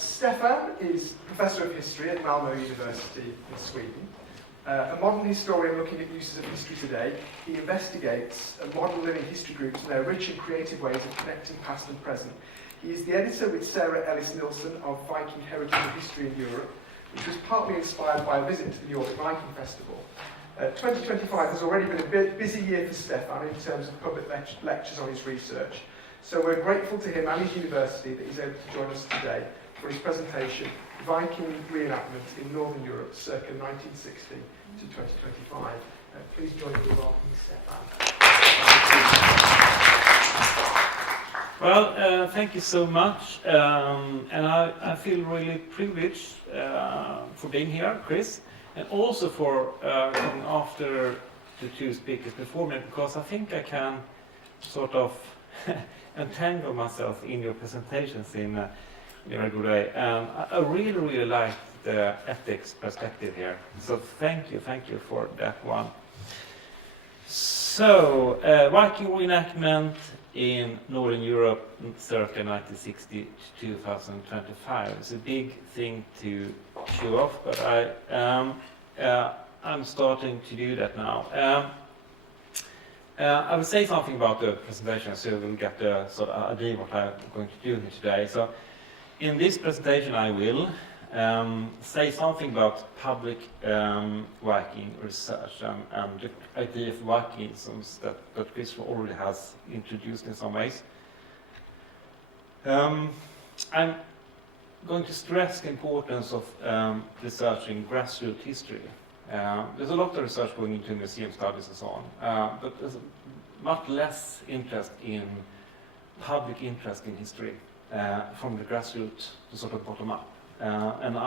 Stefan is Professor of History at Malmö University in Sweden. A modern historian looking at uses of history today, he investigates modern living history groups and their rich and creative ways of connecting past and present. He is the editor with Sarah Ellis-Nilsson of Viking Heritage and History in Europe, which was partly inspired by a visit to the New York Viking Festival. 2025 has already been a busy year for Stefan in terms of public lectures on his research. So we're grateful to him and his university that he's able to join us today for his presentation, Viking Re-enactment in Northern Europe, circa 1960 to 2025. Please join me in welcoming Stefan. Well, thank you so much, and I feel really privileged for being here, Chris, and also for coming after the two speakers before me, because I think I can sort of entangle myself in your presentations in a very good way. I really like the ethics perspective here, so thank you for that one. So, Viking reenactment in Northern Europe, circa 1960 to 2025. It's a big thing to show off, but I'm starting to do that now. I will say something about the presentation, so we'll get the sort of idea what I'm going to do here today. So, in this presentation, I will say something about public Viking research and the idea of Vikingisms that Chris already has introduced in some ways. I'm going to stress the importance of researching grassroots history. There's a lot of research going into museum studies and so on, but there's much less interest in public interest in history from the grassroots to sort of bottom up. And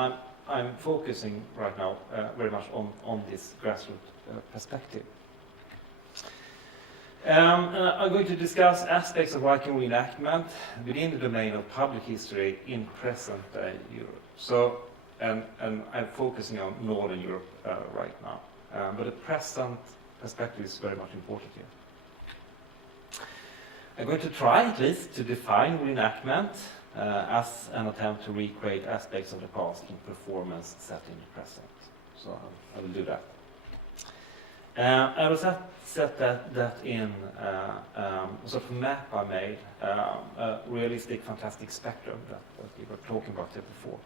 I'm focusing right now very much on this grassroots perspective. I'm going to discuss aspects of Viking reenactment within the domain of public history in present-day Europe. So, and I'm focusing on Northern Europe right now. But the present perspective is very much important here. I'm going to try at least to define reenactment as an attempt to recreate aspects of the past in performance set in the present. So I will do that. I will set that in a sort of map I made, a realistic, fantastic spectrum that we were talking about here before.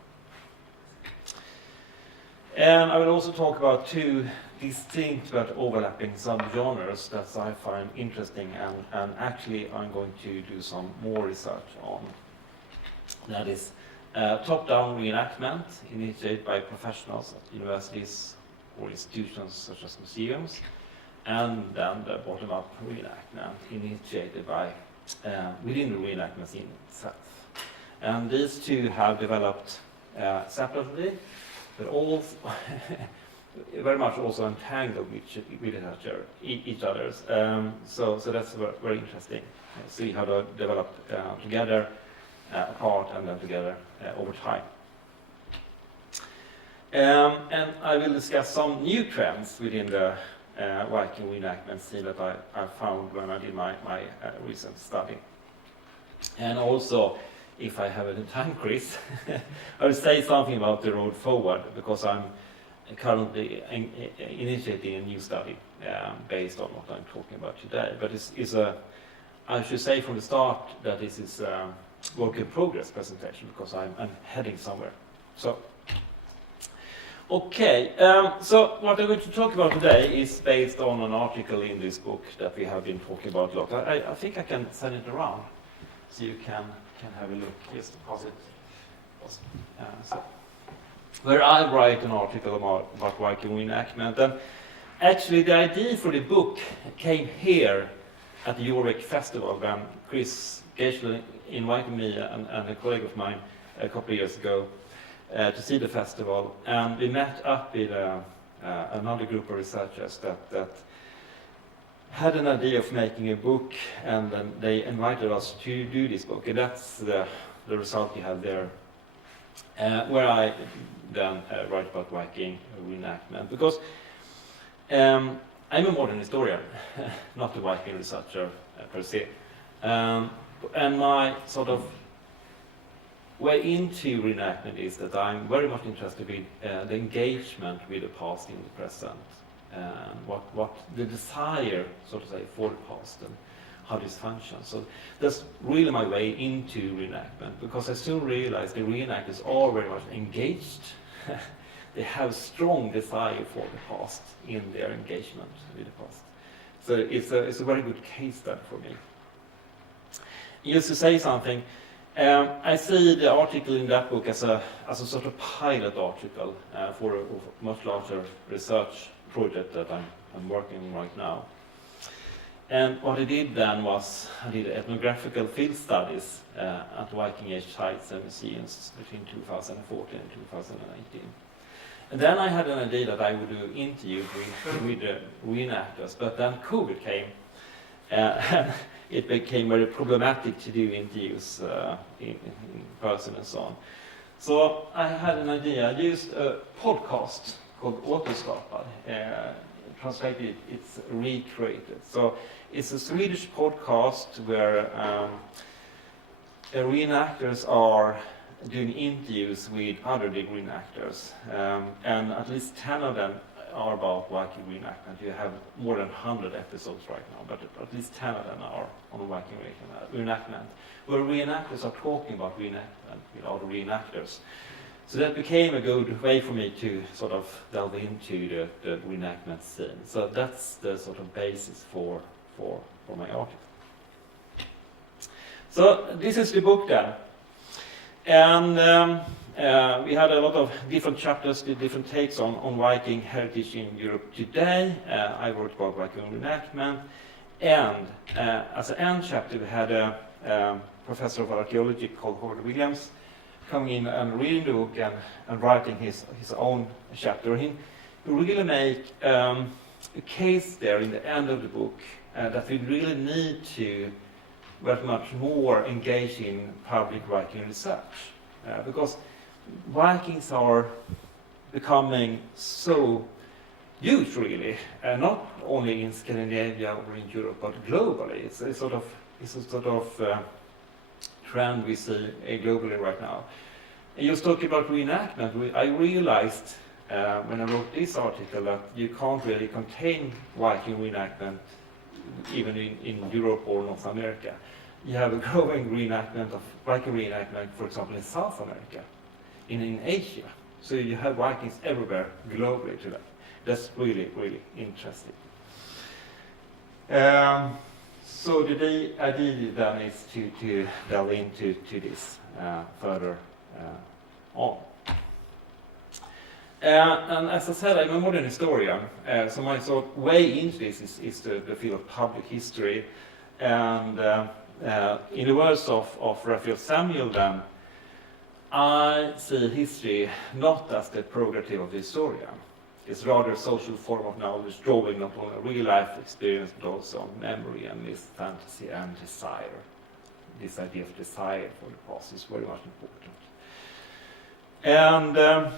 And I will also talk about two distinct but overlapping sub-genres that I find interesting, and actually I'm going to do some more research on. That is top-down reenactment initiated by professionals at universities or institutions such as museums, and then the bottom-up reenactment initiated by within the reenactment scene itself. And these two have developed separately, but all very much also entangled with each other's. So that's very interesting. See how they develop together, apart, and then together over time. And I will discuss some new trends within the Viking reenactment scene that I found when I did my recent study. And also, if I have any time, Chris, I will say something about the road forward, because I'm currently initiating a new study based on what I'm talking about today. But I should say from the start that this is a work in progress presentation, because I'm heading somewhere. So, okay, so what I'm going to talk about today is based on an article in this book that we have been talking about a lot. I think I can send it around so you can have a look. Yes, pause it. So, where I write an article about Viking reenactment. And actually the idea for the book came here at the York Festival when Chris Geischler invited me and a colleague of mine a couple of years ago to see the festival. And we met up with another group of researchers that had an idea of making a book, and then they invited us to do this book. And that's the result you have there, where I then write about Viking reenactment. Because I'm a modern historian, not a Viking researcher per se. And my sort of way into reenactment is that I'm very much interested in the engagement with the past in the present, and what the desire, so to say, for the past and how this functions. So that's really my way into reenactment, because I soon realized the reenactors are very much engaged. They have strong desire for the past in their engagement with the past. So it's a very good case study for me. Just to say something, I see the article in that book as a sort of pilot article for a much larger research project that I'm working on right now. And what I did then was I did ethnographical field studies at Viking Age sites and museums between 2014 and 2019. And then I had an idea that I would do interviews with the reenactors, but then COVID came. And it became very problematic to do interviews in person and so on. So I had an idea. I used a podcast called Återskapad. Translated, it's recreated. So it's a Swedish podcast where reenactors are doing interviews with other big reenactors, and at least 10 of them are about Viking reenactment. You have more than 100 episodes right now, but at least 10 of them are on Viking reenactment, where reenactors are talking about reenactment with other reenactors. So that became a good way for me to sort of delve into the reenactment scene. So that's the sort of basis for my article. So this is the book then. And we had a lot of different chapters with different takes on Viking heritage in Europe today. I wrote about Viking reenactment. And as an end chapter, we had a professor of archaeology called Howard Williams coming in and reading the book and writing his own chapter. He really make a case there in the end of the book that we really need to very much more engage in public Viking research. Because Vikings are becoming so huge, really, not only in Scandinavia or in Europe, but globally. It's a sort of trend we see globally right now. And just talking about reenactment, I realized when I wrote this article that you can't really contain Viking reenactment even in Europe or North America. You have a growing reenactment of Viking reenactment, for example, in South America, in Asia. So you have Vikings everywhere globally today. That's really, really interesting. So the idea then is to delve into this further on. And as I said, I'm a modern historian, so my sort of way into this is the field of public history. And in the words of Raphael Samuel then, I see history not as the prerogative of the historian. It's rather a social form of knowledge, drawing not only real life experience but also on memory and this fantasy and desire. This idea of desire for the past is very much important. And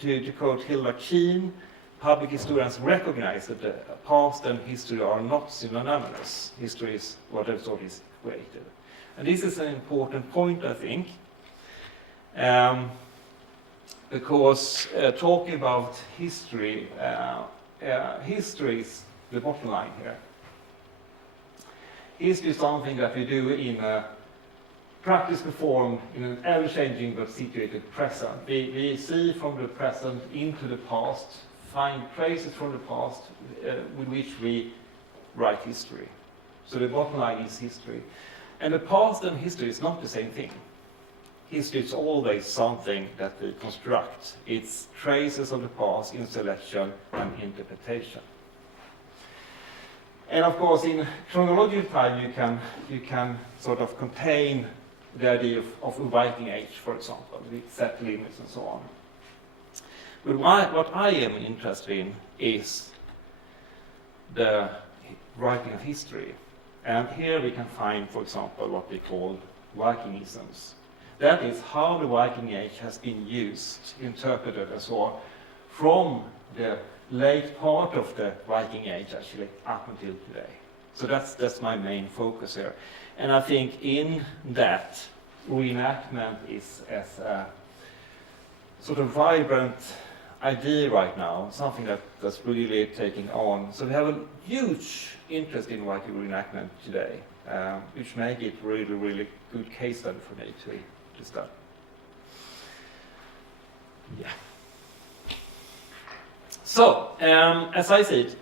to quote Hilda Keen, public historians recognize that the past and history are not synonymous. History is whatever sort is created. And this is an important point, I think, because talking about history, history is the bottom line here. History is something that we do in a practice performed in an ever-changing but situated present. We see from the present into the past, find traces from the past with which we write history. So the bottom line is history. And the past and history is not the same thing. History is always something that we construct. It's traces of the past in selection and interpretation. And of course, in chronological time, you can sort of contain the idea of a Viking age, for example, with set limits and so on. But what I am interested in is the writing of history. And here we can find, for example, what we call Vikingisms. That is how the Viking age has been used, interpreted and so on, from the late part of the Viking age actually up until today. So that's my main focus here. And I think in that reenactment is as a sort of vibrant idea right now, something that's really taking on. So we have a huge interest in Viking reenactment today, which make it really, really good case study for me to study. Yeah. So, as I see it,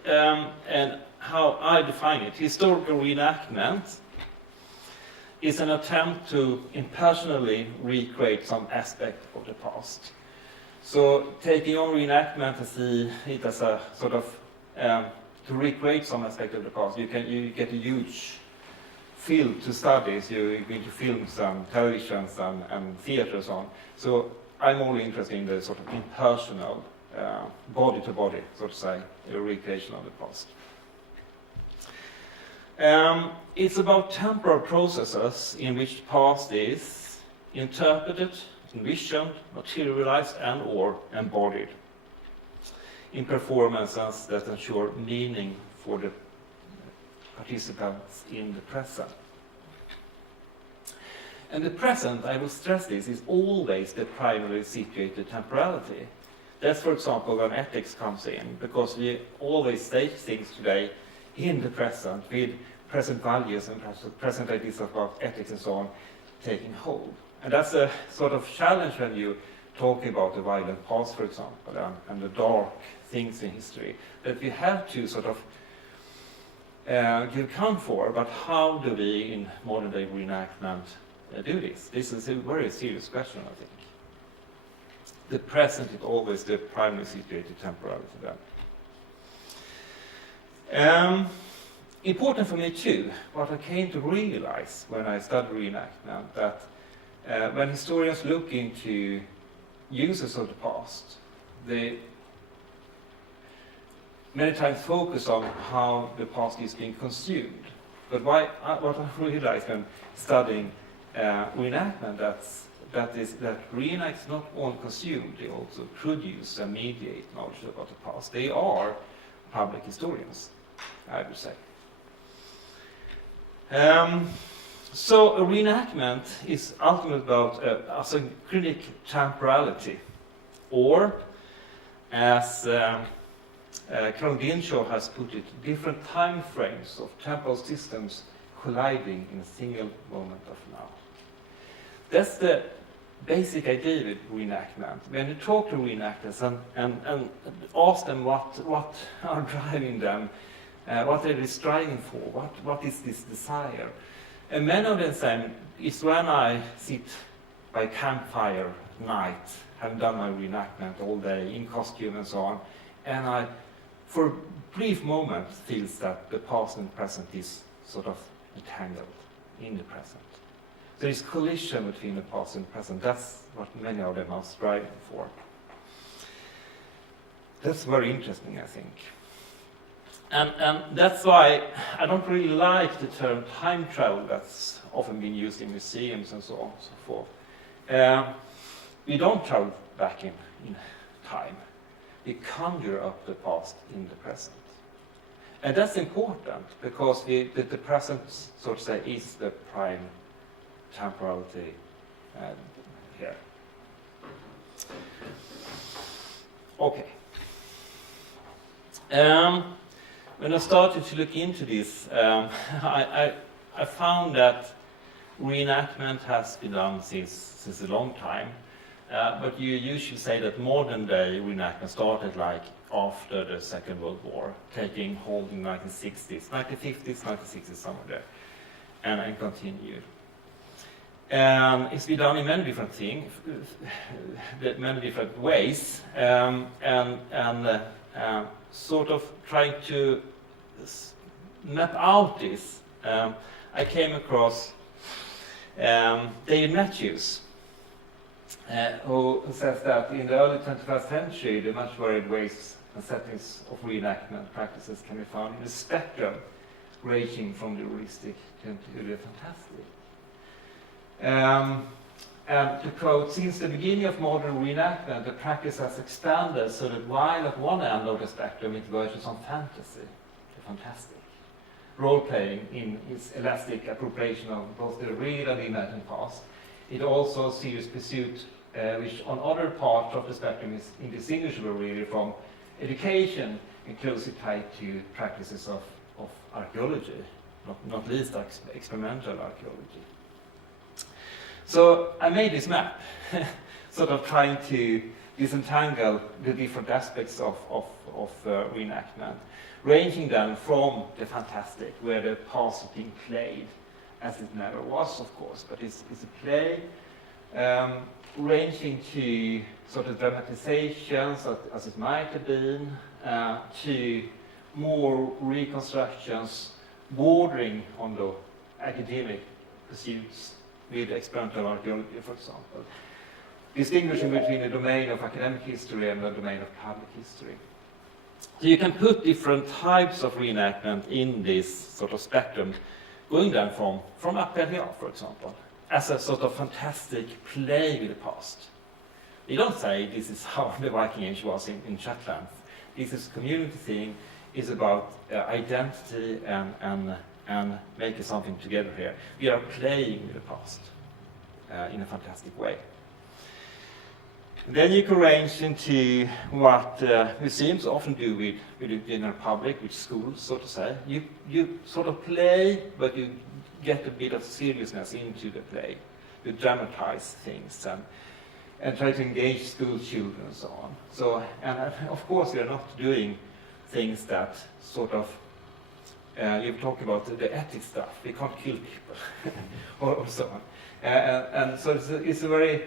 and how I define it, historical reenactment is an attempt to impersonally recreate some aspect of the past. So, taking on reenactment and see it as a sort of to recreate some aspect of the past, you get a huge field to study. So you're going to films and televisions and theatre and so on. So I'm only interested in the sort of impersonal, body-to-body, so to say, recreation of the past. It's about temporal processes in which the past is interpreted, envisioned, materialized, and or embodied in performances that ensure meaning for the participants in the present. And the present, I will stress this, is always the primarily situated temporality. That's, for example, when ethics comes in, because we always stage things today in the present, with present values and present ideas about ethics and so on taking hold. And that's a sort of challenge when you talk about the violent past, for example, and the dark things in history, that we have to sort of give account for, but how do we, in modern day reenactment, do this? This is a very serious question, I think. The present is always the primarily situated temporality then. Important for me too, what I came to realize when I studied reenactment, that when historians look into uses of the past, they many times focus on how the past is being consumed. But what I realized when studying reenactment, that reenactment is not only consumed, they also produce and mediate knowledge about the past. They are public historians, I would say. So a reenactment is ultimately about a synchronic temporality, or as Carol Dinshaw has put it, different time frames of temporal systems colliding in a single moment of now. That's the basic idea with reenactment. When you talk to reenactors and ask them what are driving them, what are they striving for, what is this desire? And many of them say, it's when I sit by campfire at night, having done my reenactment all day in costume and so on, and I, for a brief moment, feels that the past and present is sort of entangled in the present. There is collision between the past and present. That's what many of them are striving for. That's very interesting, I think. And that's why I don't really like the term time travel that's often been used in museums and so on and so forth. We don't travel back in time. We conjure up the past in the present. And that's important because the present, so to say, is the prime temporality here. Okay. When I started to look into this, I found that reenactment has been done since a long time, but you usually say that modern day reenactment started like after the Second World War, taking hold in the 1960s, 1950s, 1960s, somewhere there, and continued. It's been done in many different things, many different ways, and sort of trying to map out this. I came across David Matthews, who says that in the early 21st century, the much varied ways and settings of reenactment practices can be found in a spectrum ranging from the realistic to the fantastic. And to quote, since the beginning of modern reenactment, the practice has expanded so that while at one end of the spectrum it verges on fantasy, the fantastic, role-playing in its elastic appropriation of both the real and the imagined past, It also a serious pursuit which on other parts of the spectrum is indistinguishable really from education and closely tied to practices of archaeology, not least experimental archaeology. So I made this map, sort of trying to disentangle the different aspects of reenactment, ranging then from the fantastic, where the past is being played, as it never was, of course, but it's a play, ranging to sort of dramatizations, as it might have been, to more reconstructions bordering on the academic pursuits with experimental archaeology, for example, distinguishing between the domain of academic history and the domain of public history. So you can put different types of reenactment in this sort of spectrum, going down from up and here, for example, as a sort of fantastic play with the past. You don't say this is how the Viking Age was in Shetland. This is community thing, is about identity and making something together here. We are playing with the past in a fantastic way. Then you can range into what museums often do with the general public, with schools, so to say. You sort of play, but you get a bit of seriousness into the play. You dramatize things and try to engage school children and so on. So, and of course, we are not doing things that sort of you've talked about the ethics stuff. We can't kill people or so on. And so it's a very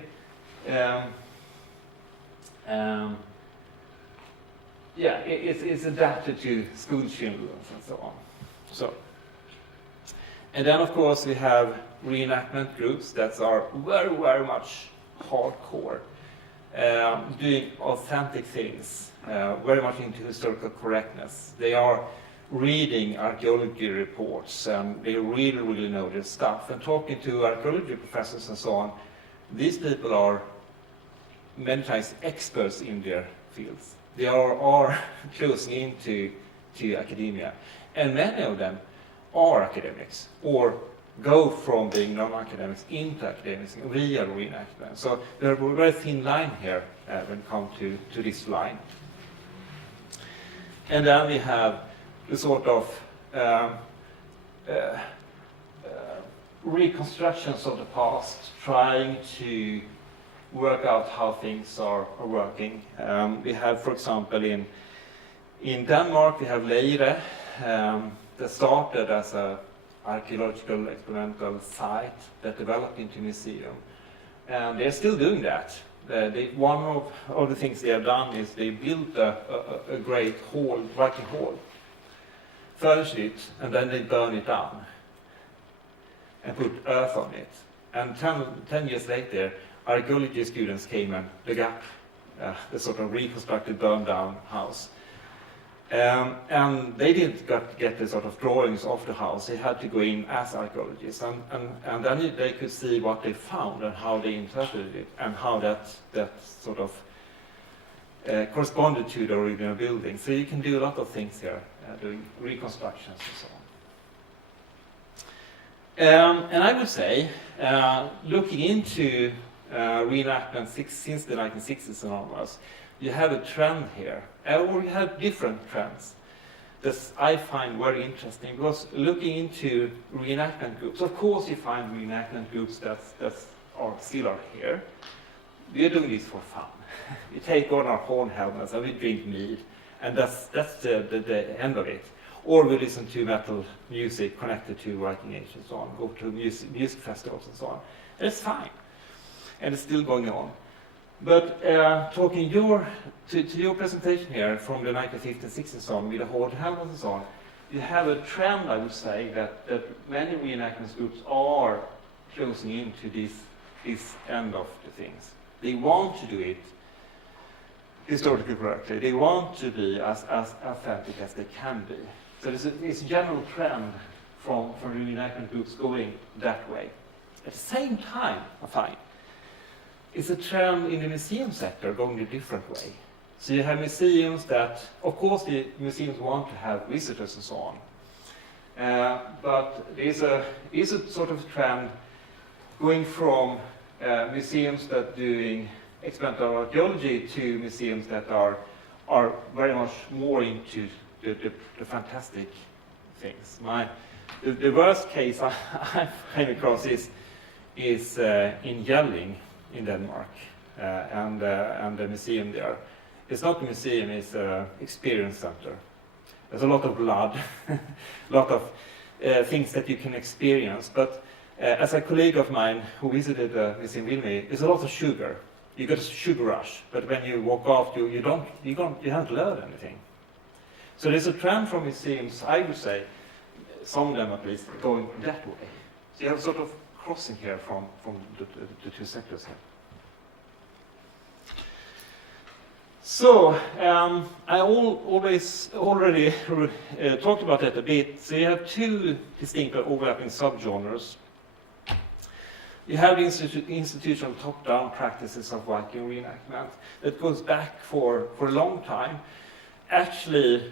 it's adapted to school children and so on. So, and then of course we have reenactment groups that are very, very much hardcore, doing authentic things, very much into historical correctness. They are reading archaeology reports and they really, really know their stuff. And talking to archaeology professors and so on, these people are many times experts in their fields. They are closing into academia. And many of them are academics or go from being non-academics into academics via reenactment. So there's a very thin line here when it comes to this line. And then we have the sort of reconstructions of the past, trying to work out how things are working. We have, for example, in Denmark, we have Leire, that started as an archaeological experimental site that developed into a museum. And they're still doing that. One of the things they have done is they built a great hall, Viking hall, furnished it, and then they burned it down and put earth on it. And 10 years later, archaeology students came and dug up the sort of reconstructed, burned down house. And they didn't get the sort of drawings of the house. They had to go in as archaeologists, and then they could see what they found and how they interpreted it, and how that sort of corresponded to the original building. So you can do a lot of things here, doing reconstructions and so on. And I would say, looking into reenactment since the 1960s and onwards, you have a trend here, or you have different trends that I find very interesting, because looking into reenactment groups, of course you find reenactment groups that still are here. We are doing this for fun. We take on our horn helmets and we drink mead, and that's the end of it. Or we listen to metal music connected to Viking Age and so on, go to music festivals and so on. And it's fine, and it's still going on. But talking to your presentation here from the 1950s and 60s on, with the horn helmets and so on, you have a trend, I would say, that many reenactment groups are closing into this end of the things. They want to do it historically correctly. They want to be as authentic as they can be. So there's a general trend from reenactment groups going that way. At the same time, I find, it's a trend in the museum sector going a different way. So you have museums that, of course, the museums want to have visitors and so on. But there's a sort of trend going from museums that doing experimental archaeology to museums that are very much more into the fantastic things. The worst case I came across is in Jelling in Denmark, and the museum there. It's not a museum, it's an experience center. There's a lot of blood, a lot of things that you can experience, but as a colleague of mine who visited the museum with me, there's a lot of sugar. You get a sugar rush, but when you walk off, you haven't learned anything. So there's a trend from museums, I would say, some of them at least, going that way. So you have sort of crossing here from the two sectors here. So I always already talked about that a bit. So you have two distinct overlapping subgenres. You have the institutional top-down practices of Viking reenactment that goes back for a long time, actually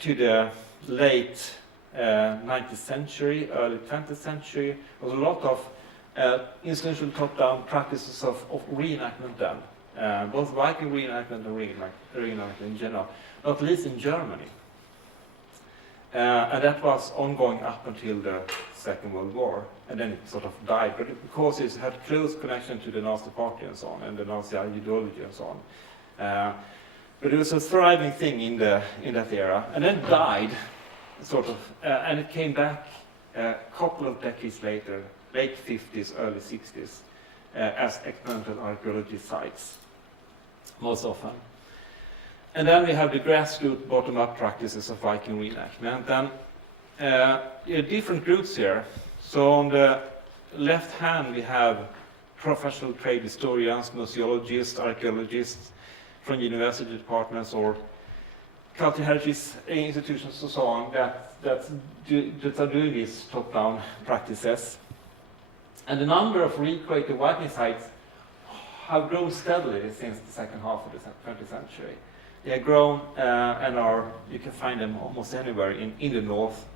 to the late 19th century, early 20th century. There was a lot of institutional top-down practices of reenactment then, both Viking reenactment and reenactment in general, not least in Germany. And that was ongoing up until the Second World War, and then it sort of died, but because it had close connection to the Nazi Party and so on, and the Nazi ideology and so on. But it was a thriving thing in that era, and then died, sort of, and it came back a couple of decades later, late 50s, early 60s, as experimental archaeology sites, most often. And then we have the grassroots bottom-up practices of Viking reenactment. And different groups here. So on the left hand we have professional trade historians, museologists, archaeologists from university departments or cultural heritage institutions and so on that are doing these top-down practices. And the number of recreated Viking sites have grown steadily since the second half of the 20th century. They have grown and you can find them almost anywhere in the north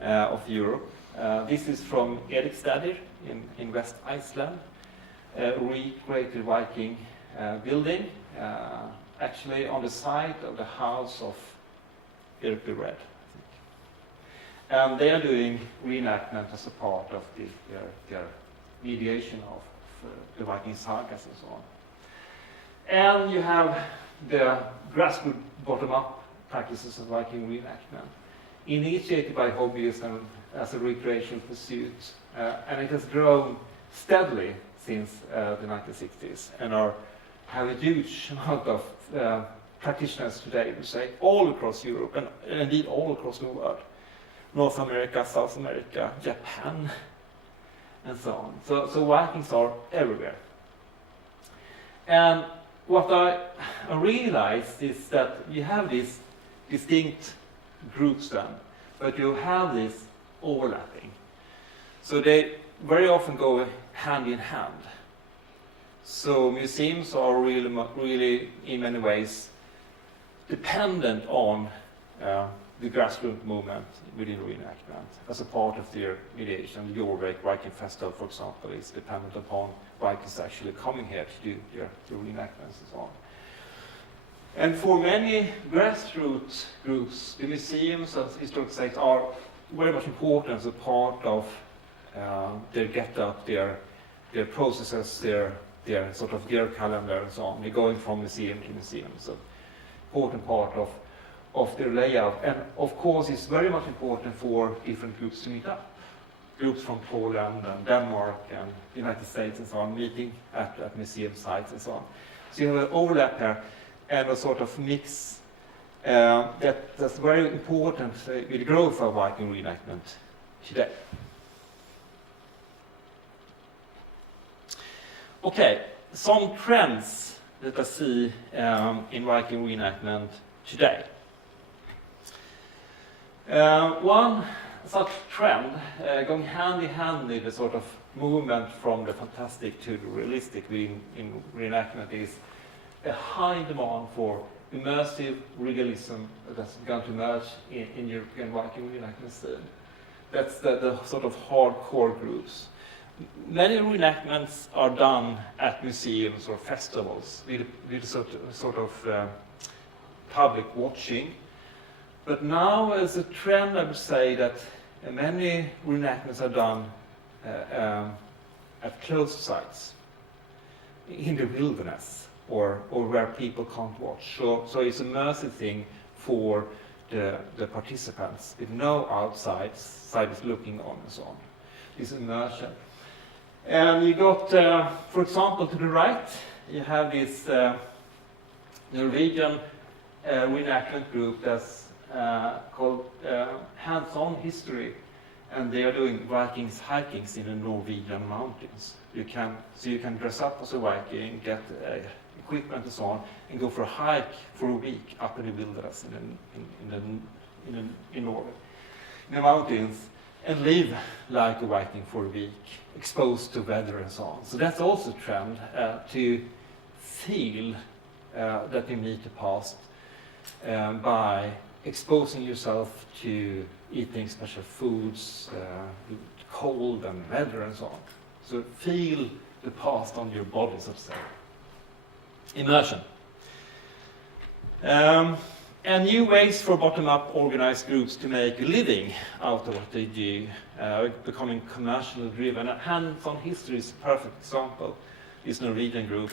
of Europe. This is from Erikstadir in West Iceland, recreated Viking building, actually on the site of the house of Erik the Red, I think. And they are doing reenactment as a part of their mediation of the Viking sagas and so on. And you have the grassroots bottom-up practices of Viking reenactment, initiated by hobbyists and as a recreational pursuit, and it has grown steadily since the 1960s, and have a huge amount of practitioners today, we say, all across Europe, and indeed all across the world. North America, South America, Japan, and so on. So Vikings are everywhere. And what I realized is that you have these distinct groups then, but you have this overlapping. So they very often go hand in hand. So museums are really in many ways dependent on the grassroots movement within reenactment as a part of their mediation. The Jorvik Viking Festival, for example, is dependent upon Vikings actually coming here to do their reenactments and so on. And for many grassroots groups, the museums and historic sites are very much important as a part of their get-up, their processes, their sort of year calendar and so on. They're going from museum to museum. So important part of their layout. And of course, it's very much important for different groups to meet up. Groups from Poland and Denmark and the United States and so on, meeting at museum sites and so on. So you have an overlap here and a sort of mix that's very important with the growth of Viking reenactment today. Okay, some trends that I see in Viking reenactment today. One such trend, going hand in hand with the sort of movement from the fantastic to the realistic in reenactment, is a high demand for immersive realism that's going to emerge in European Viking reenactment scene. That's the sort of hardcore groups. many reenactments are done at museums or festivals with sort of public watching. But now as a trend, I would say that many reenactments are done at closed sites, in the wilderness, or where people can't watch. So it's a immersive thing for the participants, with no outsiders looking on and so on. This immersion. And you got, for example, to the right, you have this Norwegian reenactment group that's called Hands-On History, and they are doing Vikings hikings in the Norwegian mountains. You can dress up as a Viking, get equipment and so on, and go for a hike for a week up in the wilderness in Norway, in the mountains, and live like a Viking for a week, exposed to weather and so on. So that's also a trend, to feel that you meet the past by exposing yourself to eating special foods, cold and weather and so on. So feel the past on your body, so to say. Immersion. And new ways for bottom-up organized groups to make a living out of what they do, becoming commercially driven. And Hands-On History is a perfect example. This Norwegian group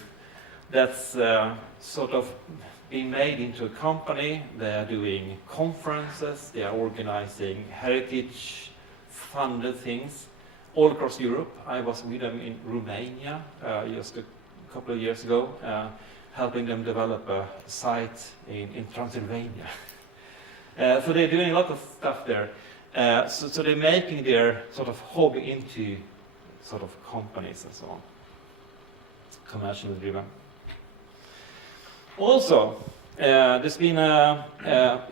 that's sort of being made into a company. They are doing conferences, they are organizing heritage-funded things all across Europe. I was with them in Romania just a couple of years ago, helping them develop a site in Transylvania. So they're doing a lot of stuff there. So they're making their sort of hobby into sort of companies and so on, commercially driven. Also, there's been an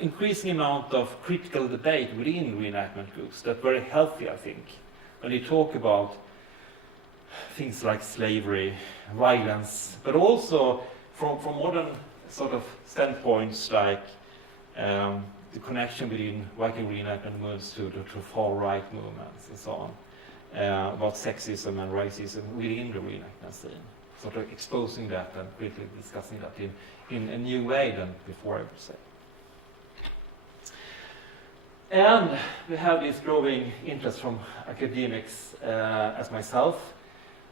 increasing amount of critical debate within reenactment groups. That's very healthy, I think. When you talk about things like slavery, violence, but also from modern sort of standpoints like the connection between Viking reenactment movements to far-right movements and so on, about sexism and racism within the reenactment scene. Sort of exposing that and briefly discussing that in a new way than before, I would say. And we have this growing interest from academics as myself.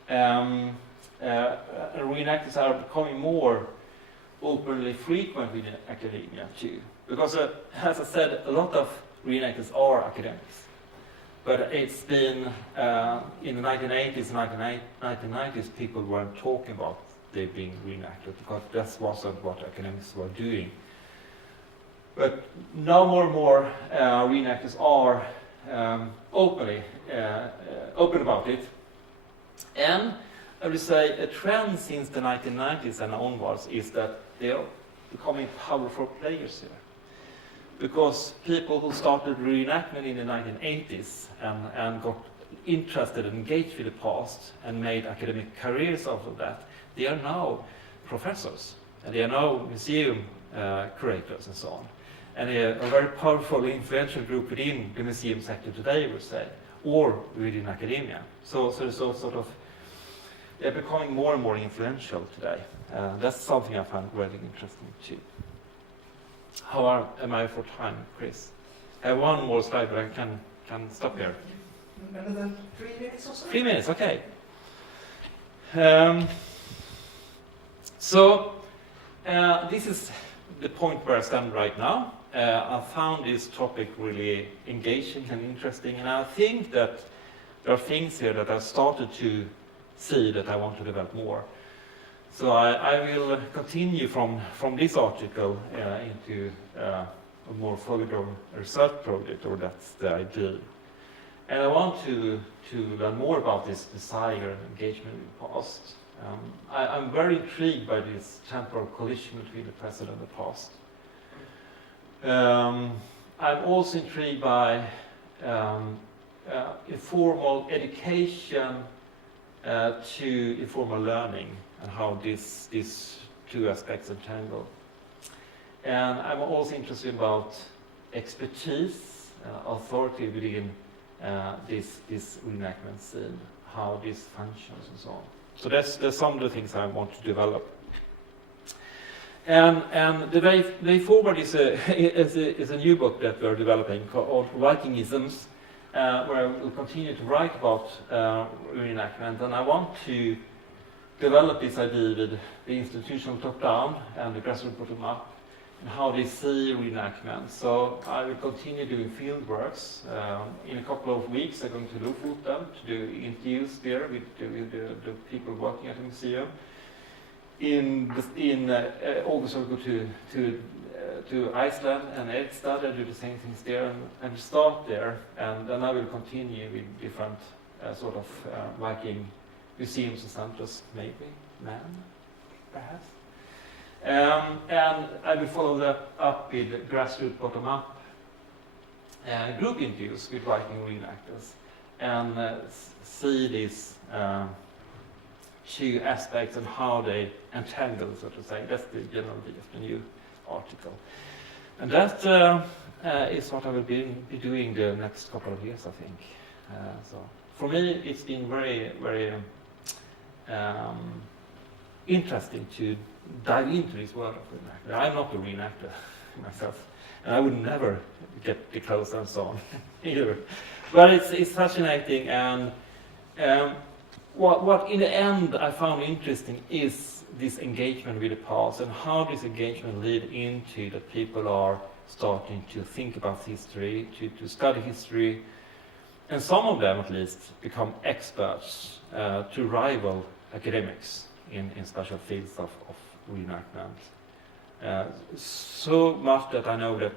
Reenactors are becoming more openly frequent within academia too. Because, as I said, a lot of reenactors are academics. But it's been, in the 1980s and 1990s, people weren't talking about they being reenacted, because that wasn't what academics were doing. But now more and more reenactors are open about it. And I would say a trend since the 1990s and onwards is that they are becoming powerful players here. Because people who started reenactment in the 1980s and got interested and engaged with the past and made academic careers out of that, they are now professors, and they are now museum curators and so on. And they are a very powerful, influential group within the museum sector today, I would say, or within academia. So there's all sort of, they're becoming more and more influential today. That's something I find really interesting too. How am I for time, Chris? I have one more slide, but I can stop here. Another 3 minutes or so? 3 minutes, okay. So this is the point where I stand right now. I found this topic really engaging and interesting, and I think that there are things here that I've started to see that I want to develop more. So I will continue from this article into a more full-blown research project, or that's the idea. And I want to learn more about this desire and engagement in the past. I'm very intrigued by this temporal collision between the present and the past. I'm also intrigued by informal education to informal learning, and how these two aspects entangle. And I'm also interested about expertise, authority within this reenactment scene, how this functions and so on. So that's some of the things I want to develop. And the way forward is a new book that we're developing called Vikingisms, where I will continue to write about reenactment, and I want to develop this idea with the institutional top-down and the grassroots bottom-up, and how they see reenactment. So I will continue doing field works. In a couple of weeks, I'm going to Lofoten to do interviews there with the people working at the museum. In August, I'll go to Iceland and Edstad and do the same things there, and start there. And then I will continue with different sort of Viking museums and centers, maybe, perhaps. And I will follow that up with grassroots bottom-up group interviews with Viking reenactors, and see these two aspects and how they entangle, so to say. That's the general idea of the new article. And that is what I will be doing the next couple of years, I think. So for me, it's been very, very interesting to dive into this world of reenactment. I'm not a reenactor myself, and I would never get the clothes and so on either. But it's fascinating, and what in the end I found interesting is this engagement with the past, and how this engagement lead into that people are starting to think about history, to study history, and some of them at least become experts to rival academics in special fields of reenactment. So much that I know that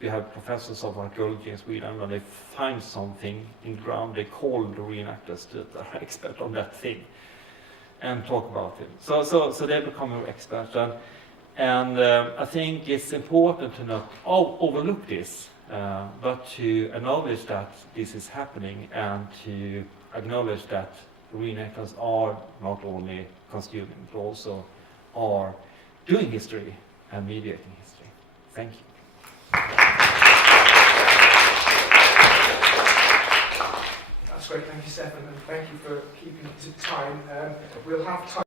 we have professors of archaeology in Sweden, when they find something in the ground, they call the reenactors that are expert on that thing and talk about it. So they become experts, and I think it's important to not overlook this, but to acknowledge that this is happening, and to acknowledge that reenactors are not only consuming, but also are doing history and mediating history. Thank you. That's great, thank you, Stefan, and thank you for keeping to time. We'll have time